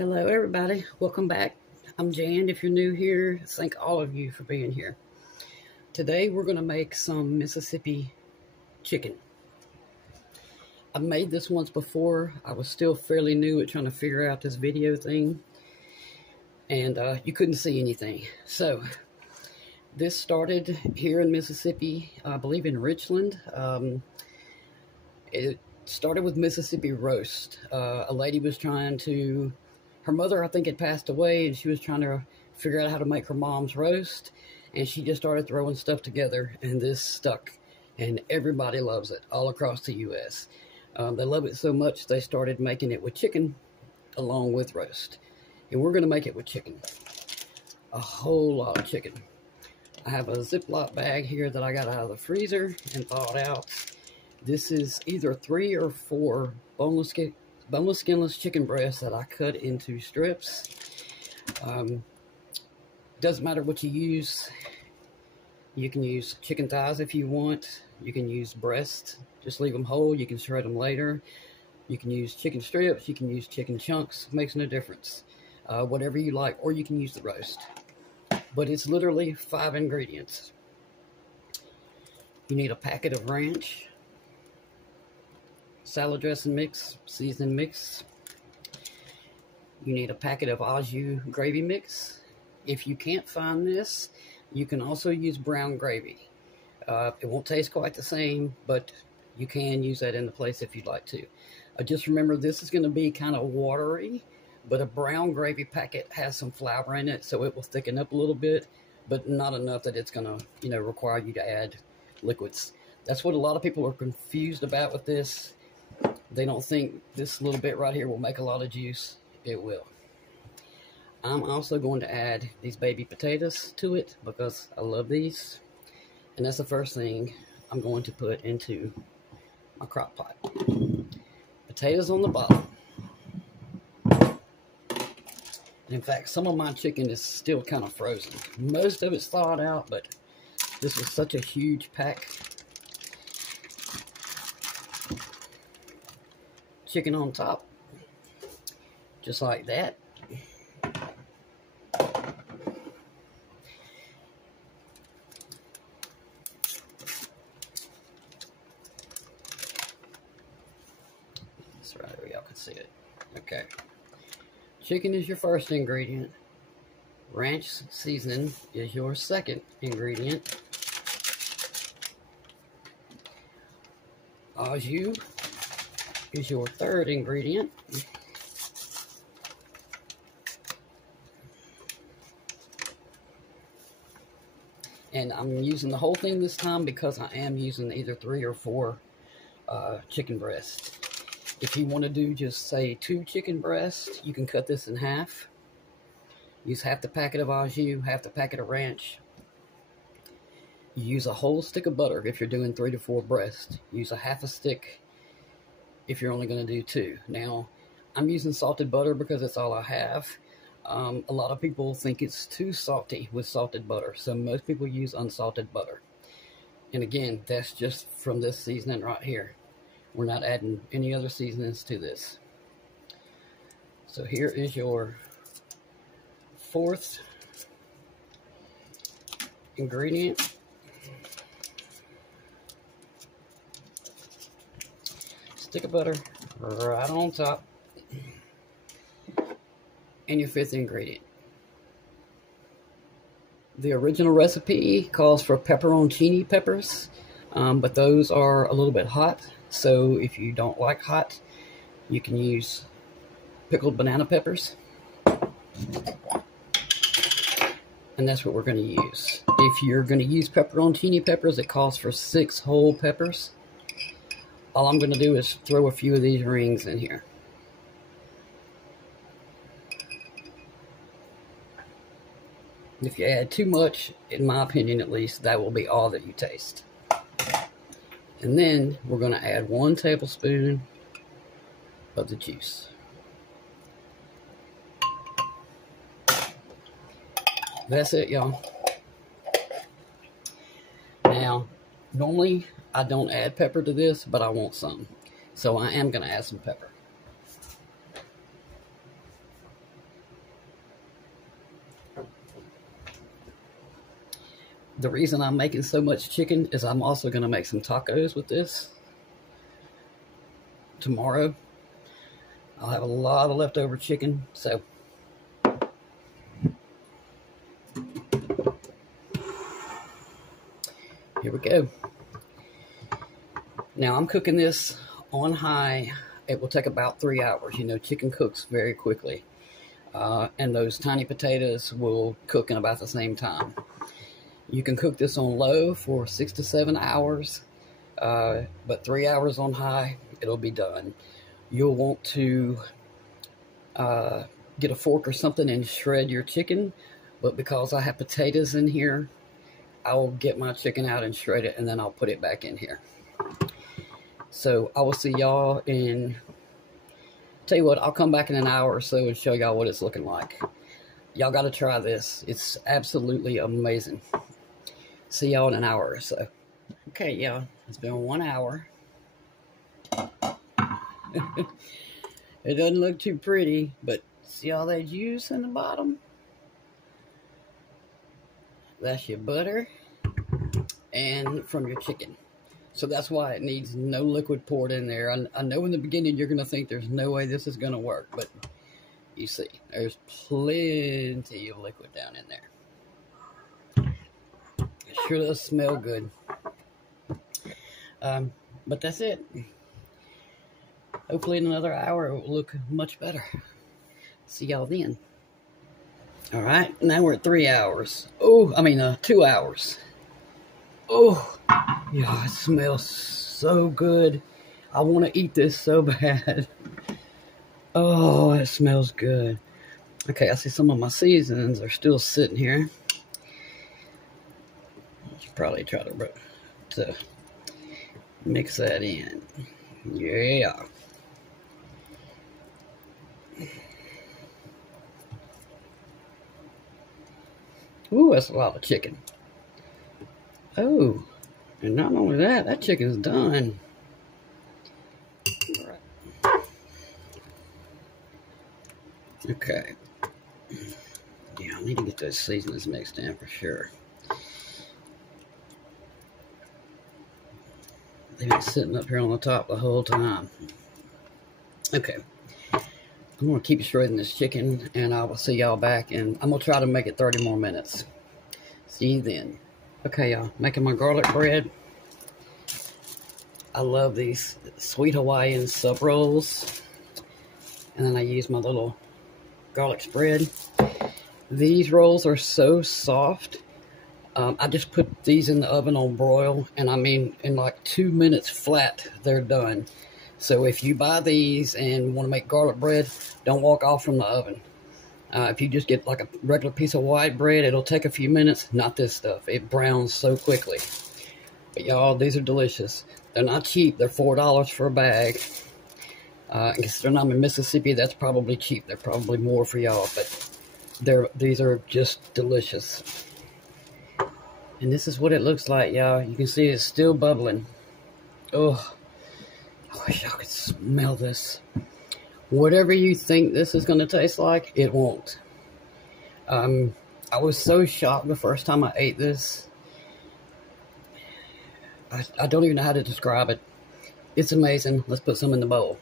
Hello everybody, welcome back. I'm Jan. If you're new here, thank all of you for being here. Today we're going to make some Mississippi chicken. I've made this once before. I was still fairly new at trying to figure out this video thing, and you couldn't see anything. So this started here in Mississippi, I believe in Richland. It started with Mississippi roast. A lady was trying to, her mother I think had passed away, and she was trying to figure out how to make her mom's roast, and she just started throwing stuff together, and this stuck, and everybody loves it all across the U.S. They love it so much they started making it with chicken along with roast, and we're going to make it with chicken, a whole lot of chicken. I have a Ziploc bag here that I got out of the freezer and thawed out. This is either 3 or 4 boneless, skinless chicken breasts that I cut into strips. Doesn't matter what you use. You can use chicken thighs if you want. You can use breast. Just leave them whole. You can shred them later. You can use chicken strips. You can use chicken chunks. Makes no difference. Whatever you like. Or you can use the roast. But it's literally 5 ingredients. You need a packet of ranch, salad dressing mix, seasoning mix. You need a packet of Au Jus gravy mix. If you can't find this, you can also use brown gravy. It won't taste quite the same, but you can use that in the place if you'd like to. Just remember, this is going to be kind of watery, but a brown gravy packet has some flour in it, so it will thicken up a little bit, but not enough that it's going to, require you to add liquids. That's what a lot of people are confused about with this. They don't think this little bit right here will make a lot of juice. It will. I'm also going to add these baby potatoes to it because I love these. And that's the first thing I'm going to put into my crock pot. Potatoes on the bottom. And in fact, some of my chicken is still kind of frozen. Most of it's thawed out, but this was such a huge pack. Chicken on top, just like that. That's right, where y'all can see it. Okay. Chicken is your first ingredient. Ranch seasoning is your second ingredient. Au Jus is your third ingredient. And I'm using the whole thing this time because I am using either 3 or 4 chicken breasts. If you want to do just say 2 chicken breasts, you can cut this in half. Use half the packet of Au Jus, half the packet of ranch. You use a whole stick of butter if you're doing 3 to 4 breasts. Use a half a stick if you're only going to do 2. Now, I'm using salted butter because it's all I have. A lot of people think it's too salty with salted butter, so most people use unsalted butter. And again, that's just from this seasoning right here. We're not adding any other seasonings to this. So here is your 4th ingredient. Stick of butter right on top. And your 5th ingredient. The original recipe calls for pepperoncini peppers, but those are a little bit hot. So if you don't like hot, you can use pickled banana peppers. And that's what we're going to use. If you're going to use pepperoncini peppers, it calls for 6 whole peppers. All I'm going to do is throw a few of these rings in here. If you add too much, in my opinion at least, that will be all that you taste. And then we're going to add 1 tablespoon of the juice. That's it, y'all. Now, normally I don't add pepper to this, but I want some. So I am going to add some pepper. The reason I'm making so much chicken is I'm also going to make some tacos with this tomorrow. I'll have a lot of leftover chicken, so here we go. Now I'm cooking this on high. It will take about 3 hours. You know, chicken cooks very quickly. And those tiny potatoes will cook in about the same time. You can cook this on low for 6 to 7 hours, but 3 hours on high, it'll be done. You'll want to get a fork or something and shred your chicken, but because I have potatoes in here, I will get my chicken out and shred it, and then I'll put it back in here. So I will see y'all in, tell you what, I'll come back in an hour or so and show y'all what it's looking like. Y'all got to try this. It's absolutely amazing. See y'all in an hour or so. Okay, y'all, it's been 1 hour. It doesn't look too pretty, but see all that juice in the bottom? That's your butter and from your chicken. So that's why it needs no liquid poured in there. I know in the beginning you're going to think there's no way this is going to work, but you see, there's plenty of liquid down in there. It sure does smell good. But that's it. Hopefully in another hour it will look much better. See y'all then. All right, now we're at 3 hours. 2 hours. Oh, yeah, it smells so good. I want to eat this so bad. Oh, it smells good. Okay, I see some of my seasonings are still sitting here. Should probably try to mix that in. Yeah. Ooh, that's a lot of chicken. Oh, and not only that, that chicken's done. Okay. Yeah, I need to get those seasonings mixed in for sure. They've been sitting up here on the top the whole time. Okay. I'm going to keep shredding this chicken, and I will see y'all back, and I'm going to try to make it 30 more minutes. See you then. Okay, y'all, making my garlic bread. I love these sweet Hawaiian sub rolls. And then I use my little garlic spread. These rolls are so soft. I just put these in the oven on broil, and I mean, in like 2 minutes flat, they're done. So if you buy these and want to make garlic bread, don't walk off from the oven. If you just get like a regular piece of white bread, it'll take a few minutes. Not this stuff. It browns so quickly. But y'all, these are delicious. They're not cheap. They're $4 for a bag. Considering I'm in Mississippi, that's probably cheap. They're probably more for y'all, but these are just delicious. And this is what it looks like, y'all. You can see it's still bubbling. Oh, I wish y'all could smell this. Whatever you think this is going to taste like, it won't. I was so shocked the first time I ate this. I don't even know how to describe it. It's amazing. Let's put some in the bowl.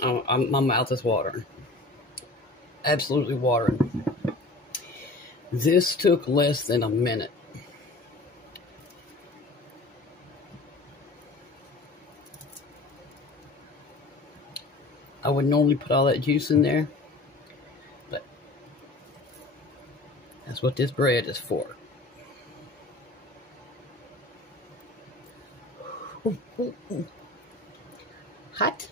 My mouth is watering. Absolutely watering. This took less than a minute. I would normally put all that juice in there, but that's what this bread is for. Ooh, ooh, ooh. Hot.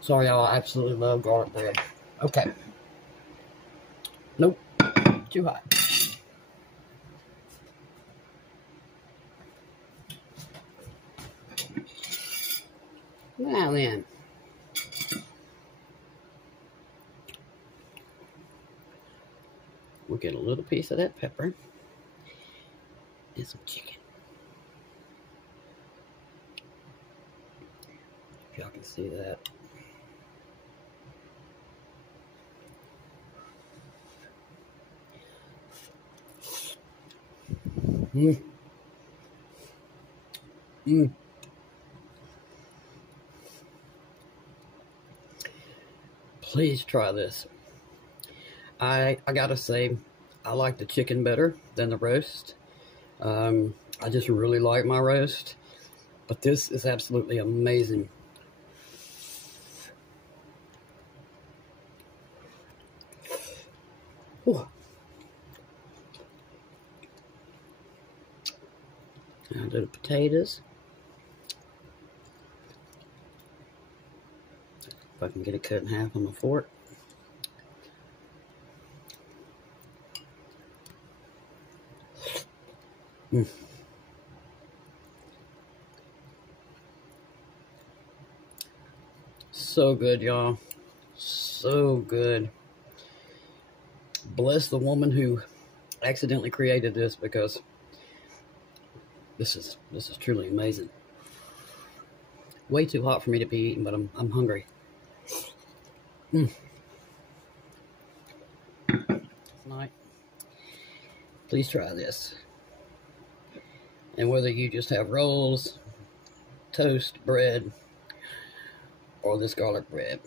Sorry, y'all. I absolutely love garlic bread. Okay. Nope. Too hot. Now then. We'll get a little piece of that pepper. And some chicken. If y'all can see that. Mm. Mm. Please try this. I gotta say, I like the chicken better than the roast. I just really like my roast, but this is absolutely amazing. Ooh. Now do the potatoes. If I can get it cut in half on the fork. Mm. So good, y'all. So good. Bless the woman who accidentally created this, because this is truly amazing. Way too hot for me to be eating, but I'm hungry. Mm. Tonight, please try this. And whether you just have rolls, toast, bread, or this garlic bread,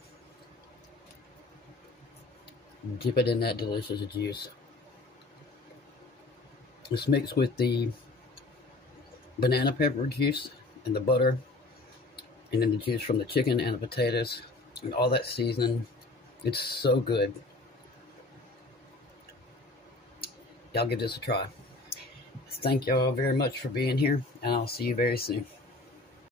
dip it in that delicious juice. It's mixed with the banana pepper juice and the butter, and then the juice from the chicken and the potatoes, and all that seasoning. It's so good. Y'all give this a try. Thank y'all very much for being here, and I'll see you very soon.